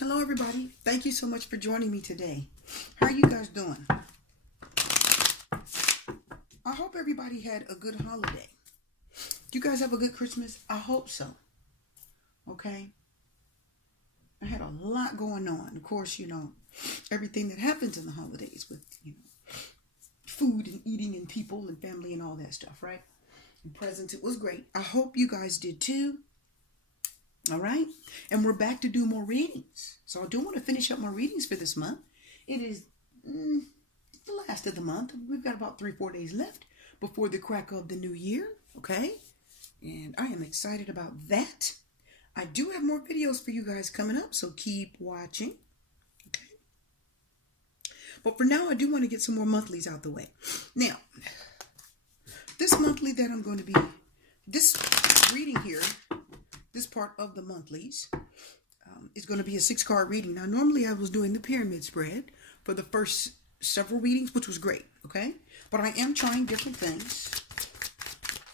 Hello, everybody. Thank you so much for joining me today. How are you guys doing? I hope everybody had a good holiday. Do you guys have a good Christmas? I hope so. Okay. I had a lot going on. Of course, everything that happens in the holidays with, food and eating and people and family and all that stuff, right? And presents. It was great. I hope you guys did too. All right. And we're back to do more readings. So I do want to finish up my readings for this month. It is the last of the month. We've got about 3-4 days left before the crack of the new year. Okay. And I am excited about that. I do have more videos for you guys coming up, so keep watching. Okay. But for now, I do want to get some more monthlies out the way. Now, this monthly that I'm going to be, this reading here, this part of the monthlies is going to be a 6-card reading. Now, normally I was doing the pyramid spread for the first several readings, which was great, okay? But I am trying different things.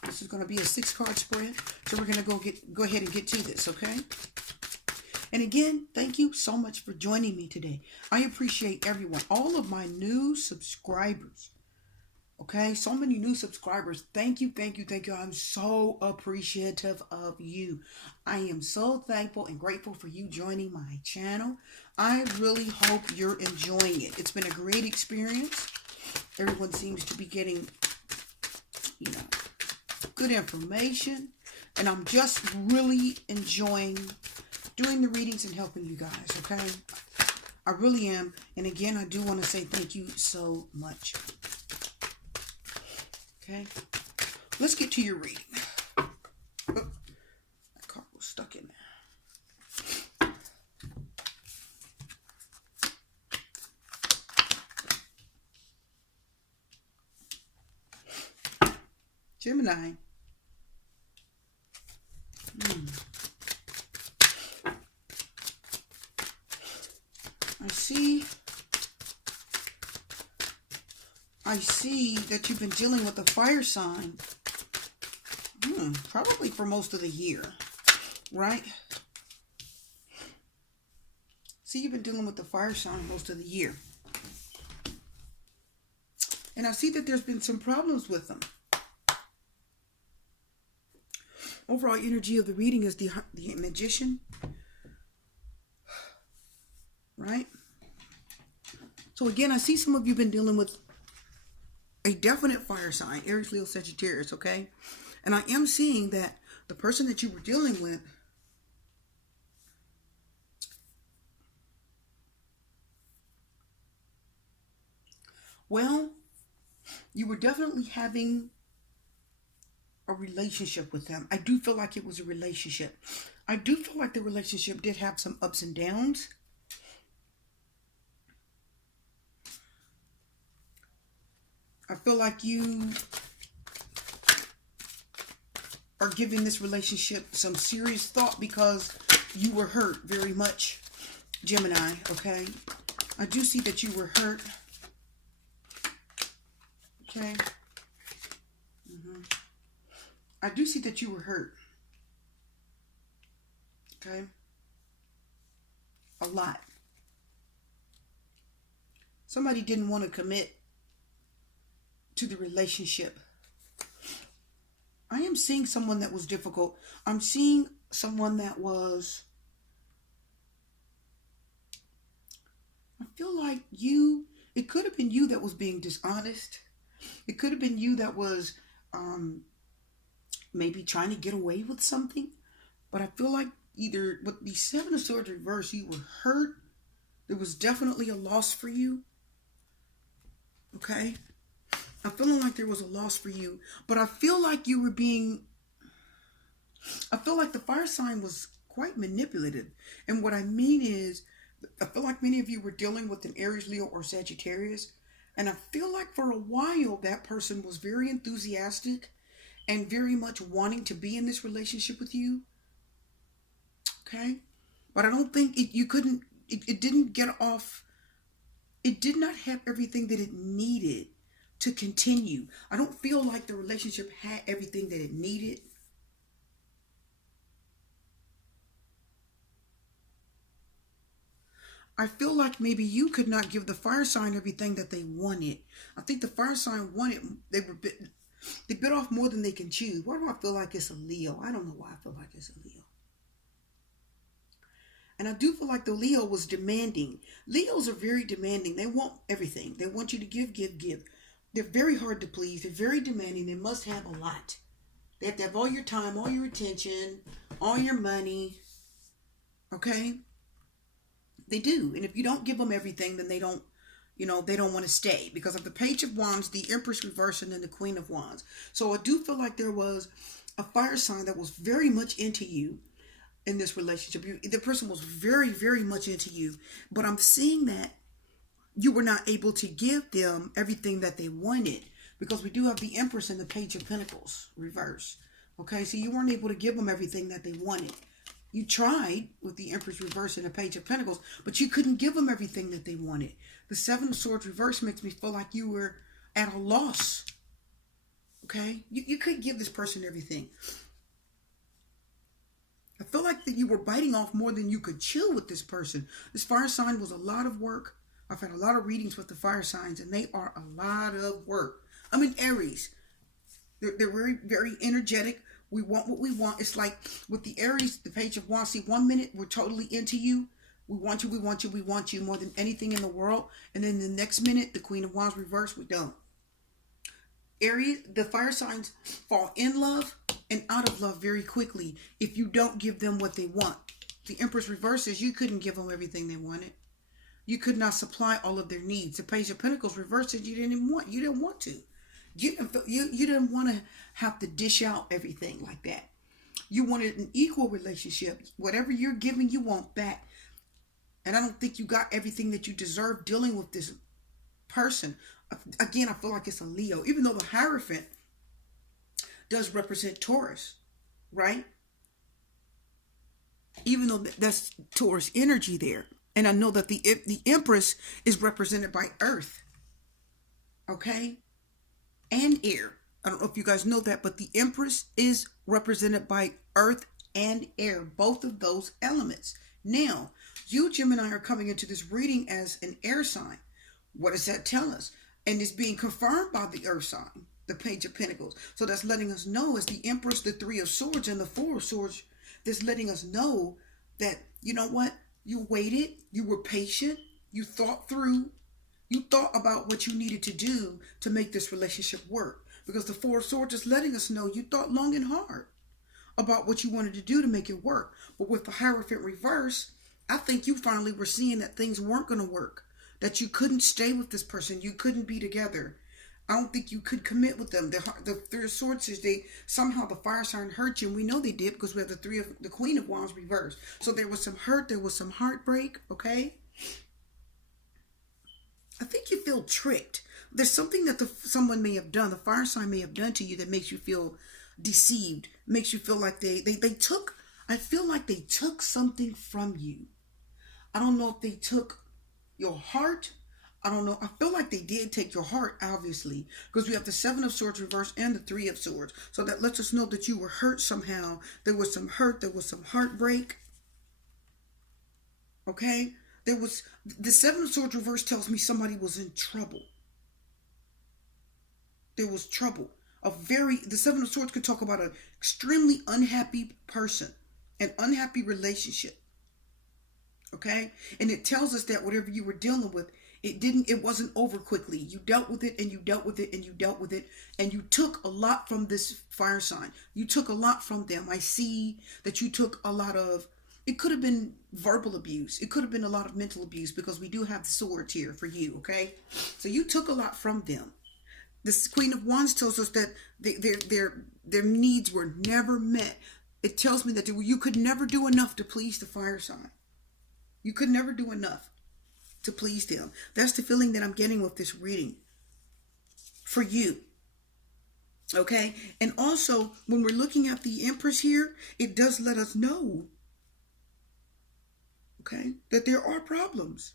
This is going to be a 6-card spread, so we're going to go ahead and get to this, okay? And again, thank you so much for joining me today. I appreciate everyone, all of my new subscribers. Okay, so many new subscribers. Thank you, thank you, thank you. I'm so appreciative of you. I am so thankful and grateful for you joining my channel. I really hope you're enjoying it. It's been a great experience. Everyone seems to be getting, good information. And I'm just really enjoying doing the readings and helping you guys, okay? I really am. And again, I do want to say thank you so much. Okay, let's get to your reading. Oh, that card was stuck in there. Gemini. I see that you've been dealing with a fire sign. Probably for most of the year, right? See, you've been dealing with the fire sign most of the year. And I see that there's been some problems with them. Overall energy of the reading is the Magician. Right? So again, I see some of you have been dealing with a definite fire sign, Aries, Leo, Sagittarius, okay? And I am seeing that the person that you were dealing with you were definitely having a relationship with them. I do feel like it was a relationship. I do feel like the relationship did have some ups and downs. I feel like you are giving this relationship some serious thought because you were hurt very much, Gemini, okay? I do see that you were hurt. Okay? I do see that you were hurt. Okay? A lot. Somebody didn't want to commit to the relationship. I am seeing someone that was difficult. I'm seeing someone that was, I feel like it could have been you that was being dishonest. It could have been you that was maybe trying to get away with something. But I feel like either with the 7 of Swords reverse, you were hurt. There was definitely a loss for you. Okay? I'm feeling like there was a loss for you, but I feel like you were I feel like the fire sign was quite manipulative. And what I mean is, I feel like many of you were dealing with an Aries, Leo, or Sagittarius. And I feel like for a while, that person was very enthusiastic and very much wanting to be in this relationship with you. Okay? But I don't think it didn't get off. It did not have everything that it needed to continue. I don't feel like the relationship had everything that it needed. I feel like maybe you could not give the fire sign everything that they wanted. I think the fire sign wanted, they bit off more than they can chew. Why do I feel like it's a Leo? I don't know why I feel like it's a Leo. And I do feel like the Leo was demanding. Leos are very demanding. They want everything. They want you to give, give, give. They're very hard to please. They're very demanding. They must have a lot. They have to have all your time, all your attention, all your money. Okay? They do. And if you don't give them everything, then they don't, they don't want to stay. Because of the Page of Wands, the Empress reverse, and then the Queen of Wands. So I do feel like there was a fire sign that was very much into you in this relationship. The person was very, very much into you. But I'm seeing that you were not able to give them everything that they wanted. Because we do have the Empress and the Page of Pentacles reverse. Okay, so you weren't able to give them everything that they wanted. You tried with the Empress reverse and the Page of Pentacles, but you couldn't give them everything that they wanted. The Seven of Swords reverse makes me feel like you were at a loss. Okay? You couldn't give this person everything. I feel like that you were biting off more than you could chew with this person. This fire sign was a lot of work. I've had a lot of readings with the fire signs, and they are a lot of work. I'm in Aries. They're very, very energetic. We want what we want. It's like with the Aries, the Page of Wands. See, 1 minute we're totally into you. We want you, we want you, we want you more than anything in the world. And then the next minute, the Queen of Wands reverse, we don't. Aries, the fire signs fall in love and out of love very quickly if you don't give them what they want. The Empress reverses, you couldn't give them everything they wanted. You could not supply all of their needs. The Page of Pentacles reverses, you didn't want to. You didn't want to have to dish out everything like that. You wanted an equal relationship. Whatever you're giving, you want back. And I don't think you got everything that you deserve dealing with this person. Again, I feel like it's a Leo. Even though the Hierophant does represent Taurus, right? Even though that's Taurus energy there. And I know that the Empress is represented by Earth. Okay? And air. I don't know if you guys know that, but the Empress is represented by Earth and air, both of those elements. Now, you Gemini are coming into this reading as an air sign. What does that tell us? And it's being confirmed by the Earth sign, the Page of Pentacles. So that's letting us know as the Empress, the Three of Swords, and the Four of Swords, that's letting us know that, you know what? You waited, you were patient, you thought through, you thought about what you needed to do to make this relationship work. Because the Four of Swords is letting us know you thought long and hard about what you wanted to do to make it work. But with the Hierophant reverse, I think you finally were seeing that things weren't going to work. That you couldn't stay with this person. You couldn't be together. I don't think you could commit with them. The Three of Swords is somehow the fire sign hurt you. And we know they did because we have the Queen of Wands reversed. So there was some hurt. There was some heartbreak. Okay? I think you feel tricked. There's something that someone may have done, the fire sign may have done to you that makes you feel deceived, makes you feel like I feel like they took something from you. I don't know if they took your heart. I don't know. I feel like they did take your heart, obviously, because we have the Seven of Swords reverse and the Three of Swords. So that lets us know that you were hurt somehow. There was some hurt. There was some heartbreak. Okay? The Seven of Swords reverse tells me somebody was in trouble. There was trouble. The Seven of Swords could talk about an extremely unhappy person, an unhappy relationship. Okay? And it tells us that whatever you were dealing with, it wasn't over quickly. You dealt with it and you dealt with it and you dealt with it. And you took a lot from this fire sign. You took a lot from them. I see that you took a lot of, it could have been verbal abuse. It could have been a lot of mental abuse because we do have the swords here for you. Okay? So you took a lot from them. This Queen of Wands tells us that their needs were never met. It tells me that you could never do enough to please the fire sign. You could never do enough to please them. That's the feeling that I'm getting with this reading for you. Okay? And also, when we're looking at the Empress here, it does let us know, okay, that there are problems.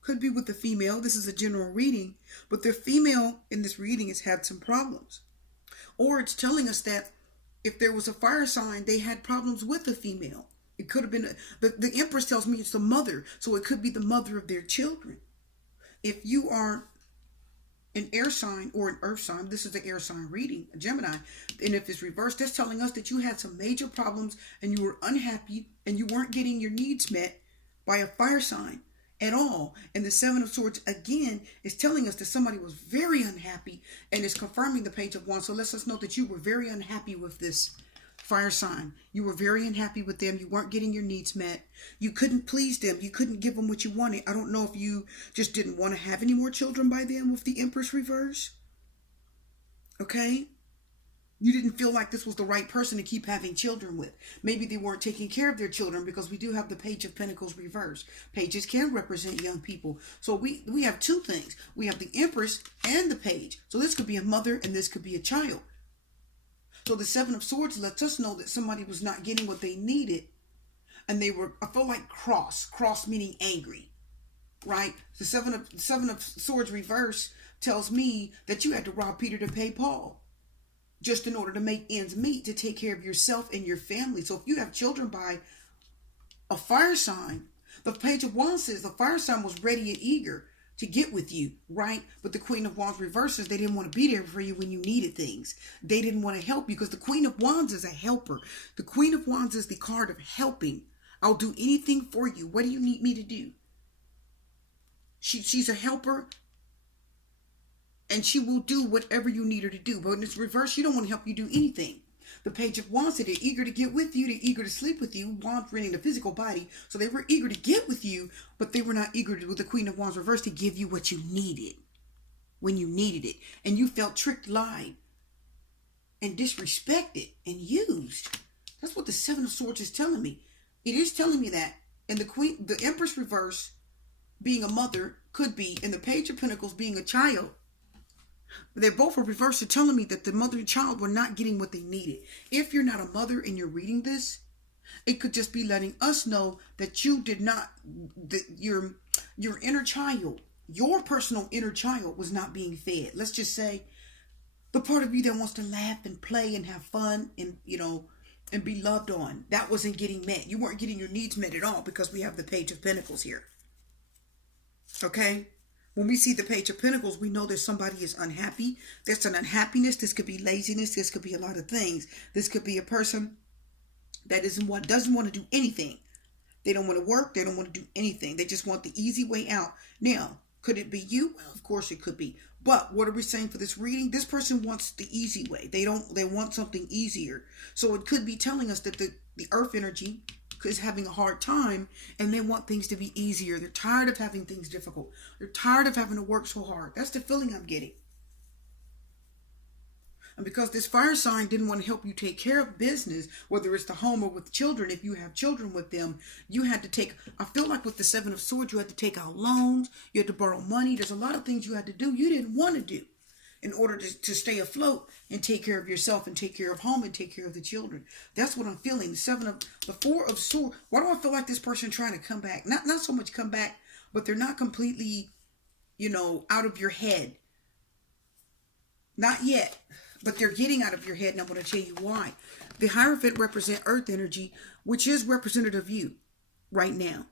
Could be with the female. This is a general reading, but the female in this reading has had some problems. Or it's telling us that if there was a fire sign, they had problems with the female. It could have been, the Empress tells me it's the mother. So it could be the mother of their children. If you are an air sign or an earth sign, this is the air sign reading, a Gemini, and if it's reversed, that's telling us that you had some major problems and you were unhappy and you weren't getting your needs met by a fire sign at all. And the Seven of Swords again is telling us that somebody was very unhappy, and is confirming the Page of Wands. So lets us know that you were very unhappy with this fire sign. You were very unhappy with them. You weren't getting your needs met. You couldn't please them. You couldn't give them what you wanted. I don't know if you just didn't want to have any more children by them with the Empress reverse. Okay? You didn't feel like this was the right person to keep having children with. Maybe they weren't taking care of their children, because we do have the Page of Pentacles reverse. Pages can represent young people. So we have two things. We have the Empress and the Page. So this could be a mother and this could be a child. So the Seven of Swords lets us know that somebody was not getting what they needed. And they were, I feel like cross meaning angry, right? The Seven of Swords reverse tells me that you had to rob Peter to pay Paul, just in order to make ends meet, to take care of yourself and your family. So if you have children by a fire sign, the Page of Wands says the fire sign was ready and eager to get with you, right? But the Queen of Wands reverses, they didn't want to be there for you when you needed things. They didn't want to help you, because the Queen of Wands is a helper. The Queen of Wands is the card of helping. I'll do anything for you. What do you need me to do? She's a helper, and she will do whatever you need her to do. But in this reverse, she don't want to help you do anything. The Page of Wands said they're eager to get with you. They're eager to sleep with you. Wands reading the physical body. So they were eager to get with you, but they were not eager to, with the Queen of Wands reverse, to give you what you needed when you needed it. And you felt tricked, lied, and disrespected and used. That's what the Seven of Swords is telling me. It is telling me that. And the Empress reverse being a mother could be, and the Page of Pentacles being a child. They both are reversed, to telling me that the mother and child were not getting what they needed. If you're not a mother and you're reading this, it could just be letting us know that you did not, that your inner child, your personal inner child was not being fed. Let's just say the part of you that wants to laugh and play and have fun and, and be loved on, that wasn't getting met. You weren't getting your needs met at all, because we have the Page of Pentacles here. Okay? When we see the Page of Pentacles, we know that somebody is unhappy. There's an unhappiness. This could be laziness. This could be a lot of things. This could be a person that doesn't want to do anything. They don't want to work. They don't want to do anything. They just want the easy way out. Now, could it be you? Well, of course it could be. But what are we saying for this reading? This person wants the easy way. They want something easier. So it could be telling us that the earth energy is having a hard time, and they want things to be easier. They're tired of having things difficult. They're tired of having to work so hard. That's the feeling I'm getting. And because this fire sign didn't want to help you take care of business, whether it's the home or with children, if you have children with them, you had to take, I feel like with the Seven of Swords, you had to take out loans, you had to borrow money. There's a lot of things you had to do you didn't want to do in order to stay afloat and take care of yourself and take care of home and take care of the children. That's what I'm feeling. The Four of Swords. Why do I feel like this person trying to come back? Not so much come back, but they're not completely, out of your head. Not yet, but they're getting out of your head, and I'm going to tell you why. The Hierophant represent earth energy, which is representative of you right now.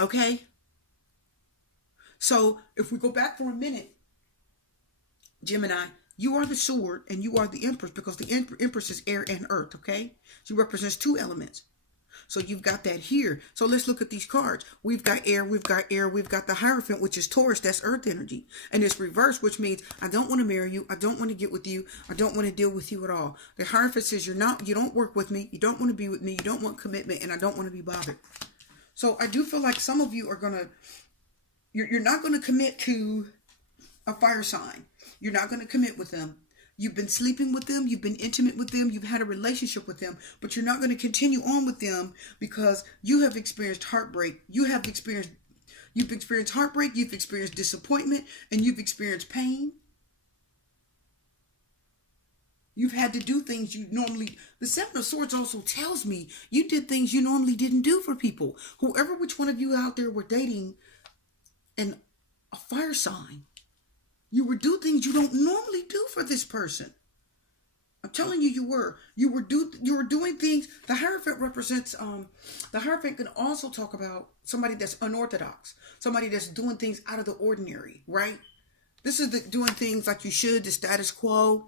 Okay? So if we go back for a minute, Gemini, you are the sword and you are the Empress, because the Empress is air and earth, okay? She represents two elements. So you've got that here. So let's look at these cards. We've got air, we've got the Hierophant, which is Taurus, that's earth energy. And it's reverse, which means I don't want to marry you, I don't want to get with you, I don't want to deal with you at all. The Hierophant says you don't work with me, you don't want to be with me, you don't want commitment, and I don't want to be bothered. So I do feel like some of you are you're not going to commit to a fire sign. You're not going to commit with them. You've been sleeping with them. You've been intimate with them. You've had a relationship with them, but you're not going to continue on with them because you have experienced heartbreak. You've experienced heartbreak. You've experienced disappointment, and you've experienced pain. You've had to do things you normally... The Seven of Swords also tells me you did things you normally didn't do for people. Which one of you out there were dating a fire sign, you would do things you don't normally do for this person. I'm telling you, you were. You were doing things. The Hierophant represents. The Hierophant can also talk about somebody that's unorthodox, somebody that's doing things out of the ordinary, right? This is doing things like you should, the status quo,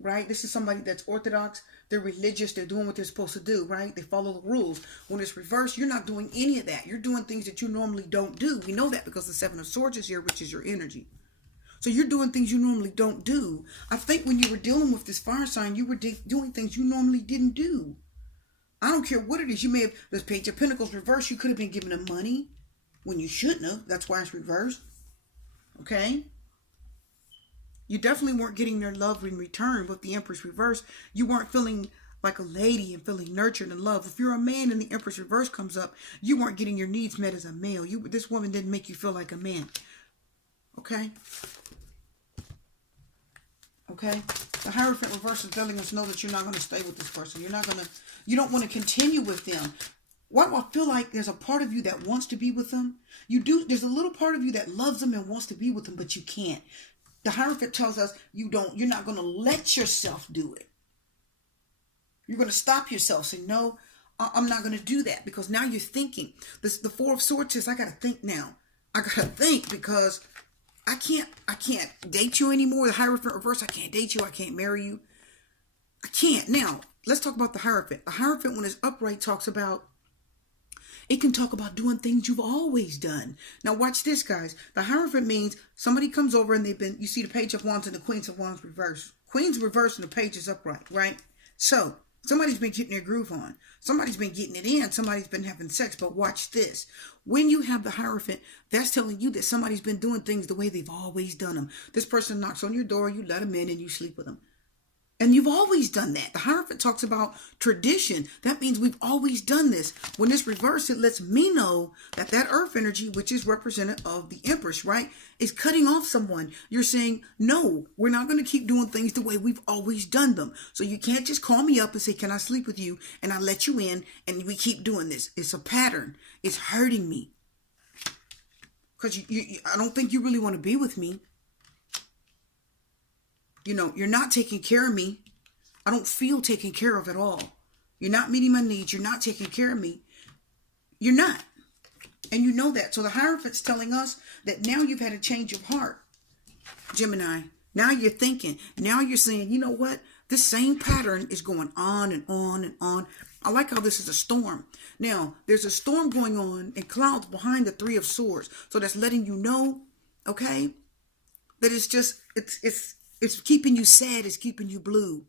right? This is somebody that's orthodox. They're religious. They're doing what they're supposed to do, right? They follow the rules. When it's reversed, you're not doing any of that. You're doing things that you normally don't do. We know that because the Seven of Swords is here, which is your energy. So you're doing things you normally don't do. I think when you were dealing with this fire sign, you were doing things you normally didn't do. I don't care what it is. You may have, this Page of Pentacles reversed. You could have been giving them money when you shouldn't have. That's why it's reversed. Okay? You definitely weren't getting their love in return with the Empress reversed. You weren't feeling like a lady and feeling nurtured and loved. If you're a man and the Empress reverse comes up, you weren't getting your needs met as a male. This woman didn't make you feel like a man. Okay? Okay? The Hierophant reverse is telling us know that you're not going to stay with this person. You don't want to continue with them. Why do I feel like there's a part of you that wants to be with them? You do. There's a little part of you that loves them and wants to be with them, but you can't. The Hierophant tells us you're not going to let yourself do it. You're going to stop yourself. Say, no, I'm not going to do that, because now you're thinking. The Four of Swords says, I got to think now. I got to think, because I can't date you anymore. The Hierophant reverse, I can't date you. I can't marry you. I can't. Now, let's talk about the Hierophant. The Hierophant, when it's upright, talks about, it can talk about doing things you've always done. Now, watch this, guys. The Hierophant means somebody comes over and you see the Page of Wands and the Queens of Wands reversed. Queen's reversed and the Page is upright, right? So, somebody's been getting their groove on. Somebody's been getting it in. Somebody's been having sex. But watch this. When you have the Hierophant, that's telling you that somebody's been doing things the way they've always done them. This person knocks on your door, you let them in, and you sleep with them. And you've always done that. The Hierophant talks about tradition. That means we've always done this. When it's reversed, it lets me know that earth energy, which is representative of the Empress, right, is cutting off someone. You're saying, no, we're not going to keep doing things the way we've always done them. So you can't just call me up and say, can I sleep with you? And I let you in, and we keep doing this. It's a pattern. It's hurting me. Because I don't think you really want to be with me. You're not taking care of me. I don't feel taken care of at all. You're not meeting my needs. You're not taking care of me. You're not. And you know that. So the Hierophant's telling us that now you've had a change of heart, Gemini. Now you're thinking. Now you're saying, you know what? This same pattern is going on and on and on. I like how this is a storm. Now, there's a storm going on and clouds behind the Three of Swords. So that's letting you know, okay, that it's just, it's keeping you sad. It's keeping you blue.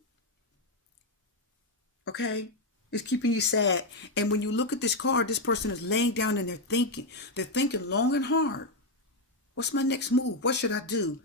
Okay? It's keeping you sad. And when you look at this card, this person is laying down and they're thinking. They're thinking long and hard. What's my next move? What should I do?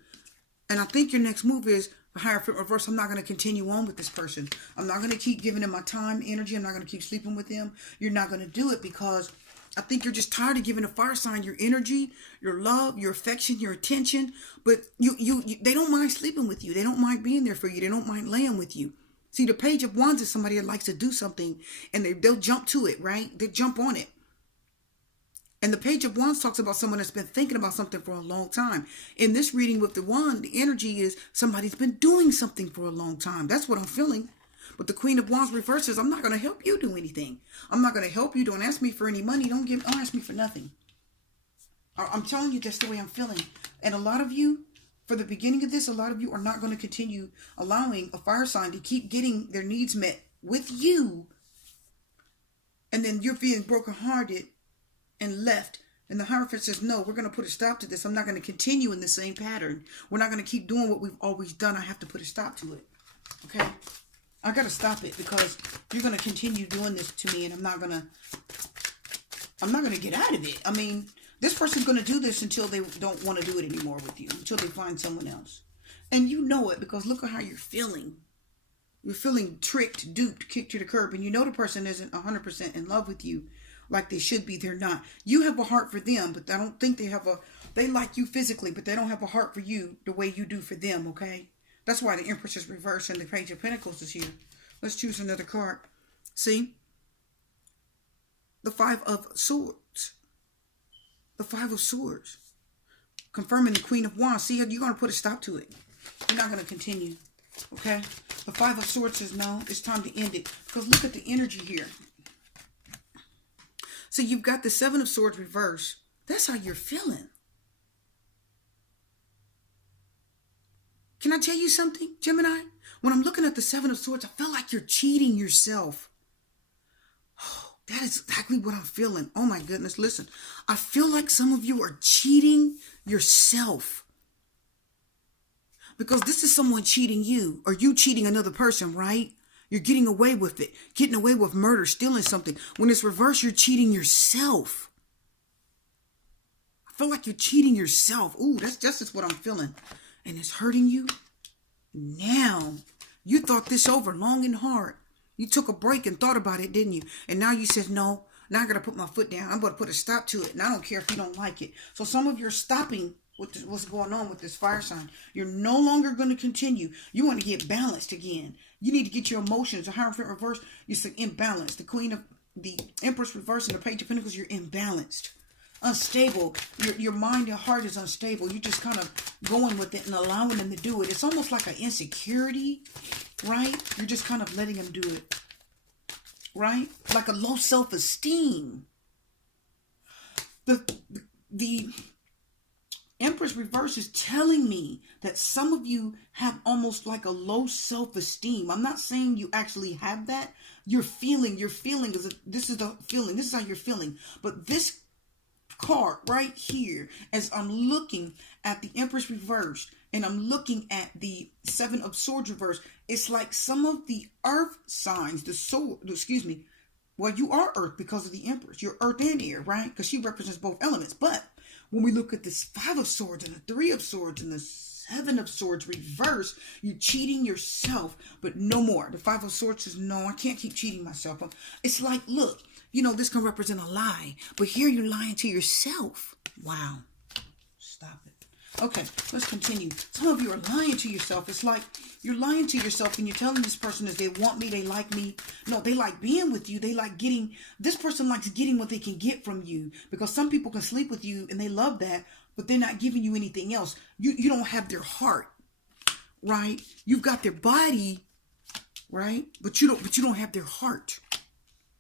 And I think your next move is the Hierophant reverse. I'm not going to continue on with this person. I'm not going to keep giving them my time, energy. I'm not going to keep sleeping with them. You're not going to do it because I think you're just tired of giving a fire sign your energy, your love, your affection, your attention. But they don't mind sleeping with you. They don't mind being there for you. They don't mind laying with you. See, the Page of Wands is somebody that likes to do something and they'll jump to it, right? They jump on it. And the Page of Wands talks about someone that's been thinking about something for a long time. In this reading with the Wand, the energy is somebody's been doing something for a long time. That's what I'm feeling. But the Queen of Wands reverses, I'm not going to help you do anything. I'm not going to help you. Don't ask me for any money. Don't ask me for nothing. I'm telling you, that's the way I'm feeling. And a lot of you, for the beginning of this, a lot of you are not going to continue allowing a fire sign to keep getting their needs met with you. And then you're feeling brokenhearted and left. And the Hierophant says, no, we're going to put a stop to this. I'm not going to continue in the same pattern. We're not going to keep doing what we've always done. I have to put a stop to it. Okay? I got to stop it because you're going to continue doing this to me and I'm not going to get out of it. I mean, this person's going to do this until they don't want to do it anymore with you, until they find someone else. And you know it because look at how you're feeling. You're feeling tricked, duped, kicked to the curb. And you know the person isn't 100% in love with you like they should be. They're not. You have a heart for them, but I don't think they like you physically, but they don't have a heart for you the way you do for them, okay? That's why the Empress is reversed and the Page of Pentacles is here. Let's choose another card. See? The Five of Swords. The Five of Swords. Confirming the Queen of Wands. See, you're going to put a stop to it. You're not going to continue. Okay? The Five of Swords says, no, it's time to end it. Because look at the energy here. So you've got the Seven of Swords reverse. That's how you're feeling. Can I tell you something, Gemini? When I'm looking at the Seven of Swords, I feel like you're cheating yourself. Oh, that is exactly what I'm feeling. Oh my goodness, listen. I feel like some of you are cheating yourself. Because this is someone cheating you, or you cheating another person, right? You're getting away with it. Getting away with murder, stealing something. When it's reversed, you're cheating yourself. I feel like you're cheating yourself. Ooh, that's just what I'm feeling. And it's hurting you. Now, you thought this over long and hard. You took a break and thought about it, didn't you? And now you said, no, now I got to put my foot down. I'm going to put a stop to it. And I don't care if you don't like it. So some of you are stopping what's going on with this fire sign. You're no longer going to continue. You want to get balanced again. You need to get your emotions. The Hierophant reverse, you're imbalanced. The Queen of the Empress reverse and the Page of Pentacles, you're imbalanced. Unstable. Your mind and heart is unstable. You're just kind of going with it and allowing them to do it. It's almost like an insecurity, right? You're just kind of letting them do it, right? Like a low self-esteem. The Empress reverse is telling me that some of you have almost like a low self-esteem. I'm not saying you actually have that. You're feeling this is the feeling. This is how you're feeling. But this card right here, as I'm looking at the Empress reverse and I'm looking at the Seven of Swords reverse, it's like some of the earth signs, well, you are earth because of the Empress. You're earth and air, right? Because she represents both elements. But when we look at this Five of Swords and the Three of Swords and the Seven of Swords reverse, you're cheating yourself, but no more. The Five of Swords says, no, I can't keep cheating myself. It's like, look, you know, this can represent a lie, but here you're lying to yourself. Wow. Stop it. Okay, let's continue. Some of you are lying to yourself. It's like you're lying to yourself and you're telling this person is they want me, they like me. No, they like being with you. They like getting, this person likes getting what they can get from you, because some people can sleep with you and they love that, but they're not giving you anything else. You don't have their heart, right? You've got their body, right? But you don't have their heart.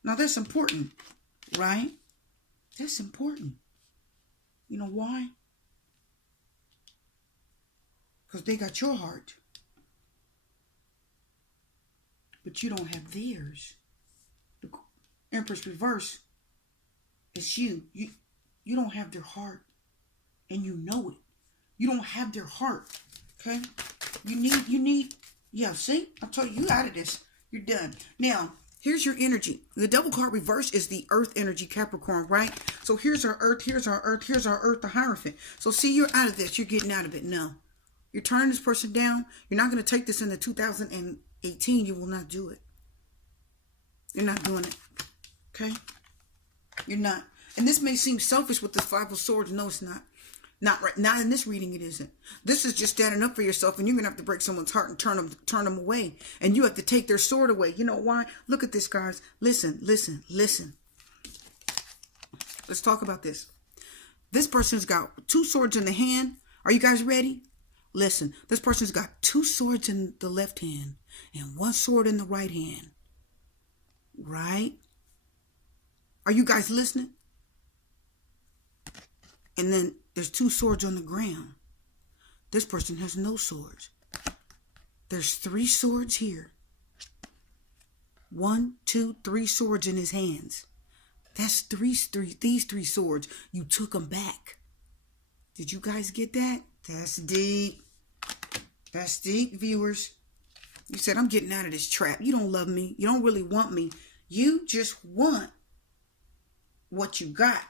Now that's important, right? That's important. You know why? Because they got your heart, but you don't have theirs. The Empress reverse is you. You don't have their heart, and you know it. You don't have their heart. Okay? You need. Yeah. See, I told you out of this. You're done now. Here's your energy. The Devil card reverse is the earth energy, Capricorn, right? So here's our earth, here's our earth, here's our earth, the Hierophant. So see, you're out of this. You're getting out of it. No. You're turning this person down. You're not going to take this into 2018. You will not do it. You're not doing it. Okay? You're not. And this may seem selfish with the Five of Swords. No, it's not. Not right. Not in this reading, it isn't. This is just standing up for yourself, and you're going to have to break someone's heart and turn them away. And you have to take their sword away. You know why? Look at this, guys. Listen. Let's talk about this. This person's got two swords in the hand. Are you guys ready? Listen, this person's got two swords in the left hand and one sword in the right hand. Right? Are you guys listening? And then there's two swords on the ground. This person has no swords. There's three swords here. 1, 2, 3 swords in his hands. That's these three swords. You took them back. Did you guys get that? That's deep. That's deep, viewers. You said, I'm getting out of this trap. You don't love me. You don't really want me. You just want what you got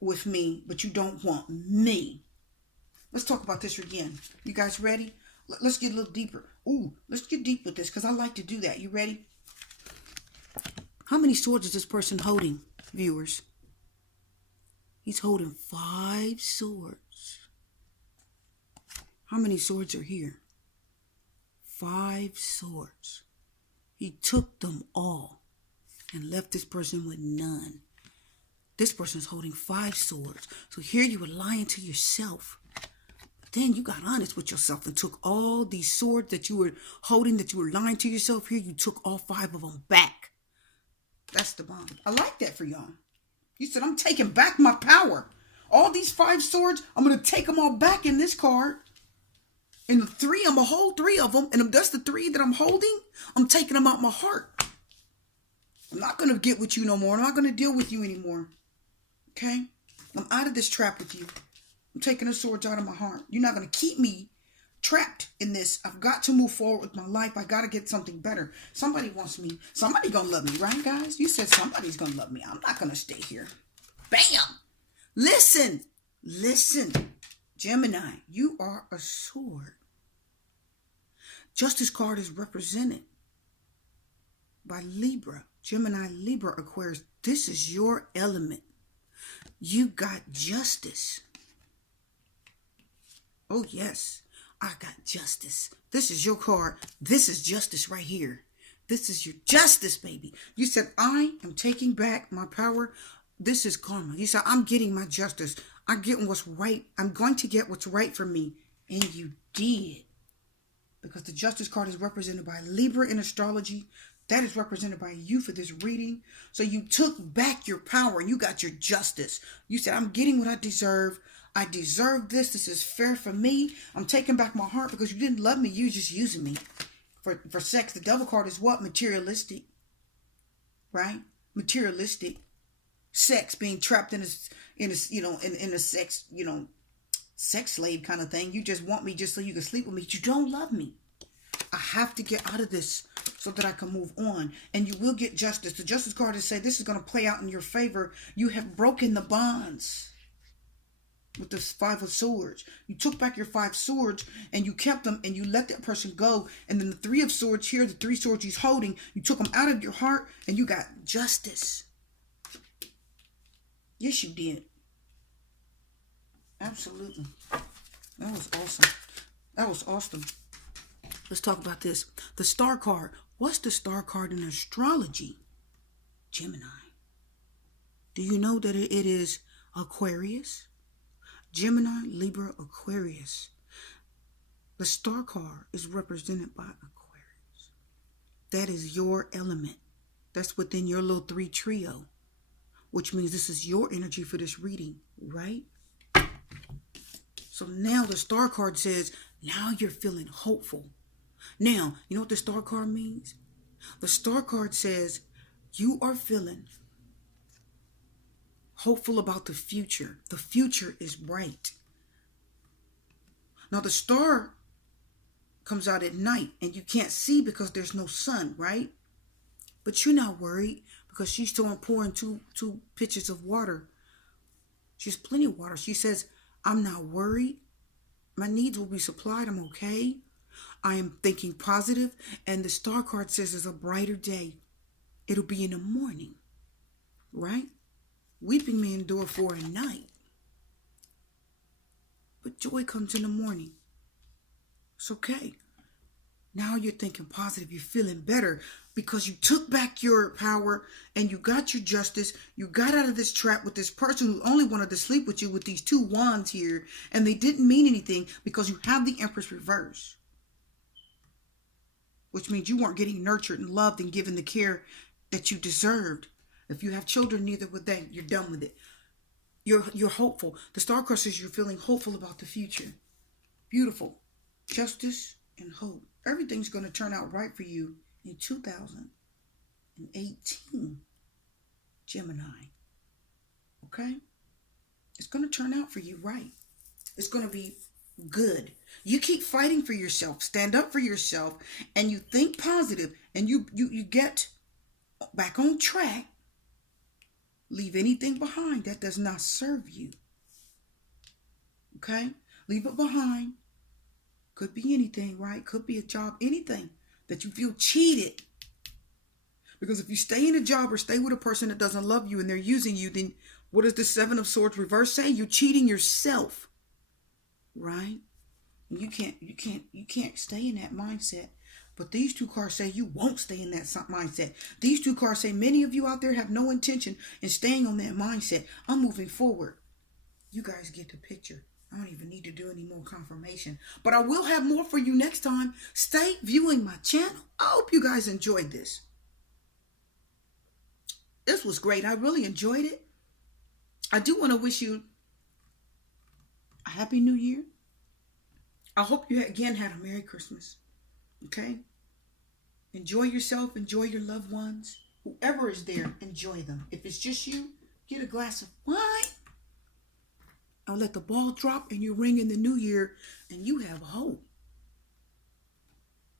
with me, but you don't want me. Let's talk about this again. You guys ready? Let's get a little deeper. Ooh, let's get deep with this because I like to do that. You ready? How many swords is this person holding, viewers? He's holding 5 swords. How many swords are here? 5 swords. He took them all and left this person with none. This person is holding 5 swords. So here you were lying to yourself. then you got honest with yourself and took all these swords that you were holding, that you were lying to yourself here. You took all 5 of them back. That's the bomb. I like that for y'all. You said, I'm taking back my power. All these 5 swords, I'm going to take them all back in this card. And the 3, I'm going to hold 3 of them. And that's the 3 that I'm holding. I'm taking them out my heart. I'm not going to get with you no more. I'm not going to deal with you anymore. Okay? I'm out of this trap with you. I'm taking the swords out of my heart. You're not going to keep me trapped in this. I've got to move forward with my life. I got to get something better. Somebody wants me. Somebody going to love me, right, guys? You said somebody's going to love me. I'm not going to stay here. Bam! Listen. Gemini, you are a sword. Justice card is represented by Libra. Gemini, Libra, Aquarius. This is your element. You got justice. Oh, yes. I got justice. This is your card. This is justice right here. This is your justice, baby. You said, I am taking back my power. This is karma. You said, I'm getting my justice. I'm getting what's right. I'm going to get what's right for me. And you did. Because the justice card is represented by Libra in astrology. That is represented by you for this reading. So you took back your power and you got your justice. You said, I'm getting what I deserve. I deserve this. This is fair for me. I'm taking back my heart because you didn't love me. You just using me for sex. The devil card is what? Materialistic. Right? Materialistic. Sex, being trapped in a sex, sex slave kind of thing. You just want me just so you can sleep with me. You don't love me. I have to get out of this so that I can move on. And you will get justice. The justice card is say this is going to play out in your favor. You have broken the bonds with the 5 of swords. You took back your 5 swords and you kept them and you let that person go. And then the 3 of swords here, the 3 swords he's holding, you took them out of your heart and you got justice. Yes, you did. Absolutely. That was awesome. That was awesome. Let's talk about this. The star card. What's the star card in astrology? Gemini. Do you know that it is Aquarius? Gemini, Libra, Aquarius. The star card is represented by Aquarius. That is your element. That's within your little 3 trio. Which means this is your energy for this reading, right? So now the star card says, now you're feeling hopeful. Now, you know what the star card means? The star card says you are feeling hopeful about the future. The future is bright. Now the star comes out at night and you can't see because there's no sun, right? But you're not worried because she's pouring two pitchers of water. She has plenty of water. She says, I'm not worried. My needs will be supplied. I'm okay. I am thinking positive. And the star card says it's a brighter day. It'll be in the morning. Right? Weeping may endure for a night. But joy comes in the morning. It's okay. Now you're thinking positive. You're feeling better because you took back your power and you got your justice. You got out of this trap with this person who only wanted to sleep with you with these 2 wands here. And they didn't mean anything because you have the Empress reverse. Which means you weren't getting nurtured and loved and given the care that you deserved. If you have children, neither would they. You're done with it. You're hopeful. The star card says you're feeling hopeful about the future. Beautiful. Justice and hope. Everything's going to turn out right for you in 2018. Gemini. Okay? It's going to turn out for you right. It's going to be good. You keep fighting for yourself. Stand up for yourself. And you think positive. And you get back on track. Leave anything behind that does not serve you. Okay? Leave it behind. Could be anything, right? Could be a job, anything that you feel cheated. Because if you stay in a job or stay with a person that doesn't love you and they're using you, then what does the 7 of Swords reverse say? You're cheating yourself, right? And you can't stay in that mindset. But these 2 cards say you won't stay in that mindset. These 2 cards say many of you out there have no intention in staying on that mindset. I'm moving forward. You guys get the picture. I don't even need to do any more confirmation. But I will have more for you next time. Stay viewing my channel. I hope you guys enjoyed this. This was great. I really enjoyed it. I do want to wish you a Happy New Year. I hope you again had a Merry Christmas. Okay? Enjoy yourself. Enjoy your loved ones. Whoever is there, enjoy them. If it's just you, get a glass of wine. And let the ball drop and you ring in the new year. And you have hope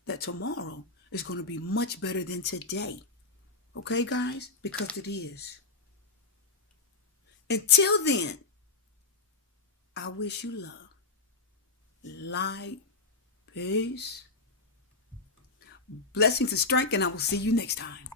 that tomorrow is going to be much better than today. Okay, guys? Because it is. Until then, I wish you love, light, peace, blessings and strength, and I will see you next time.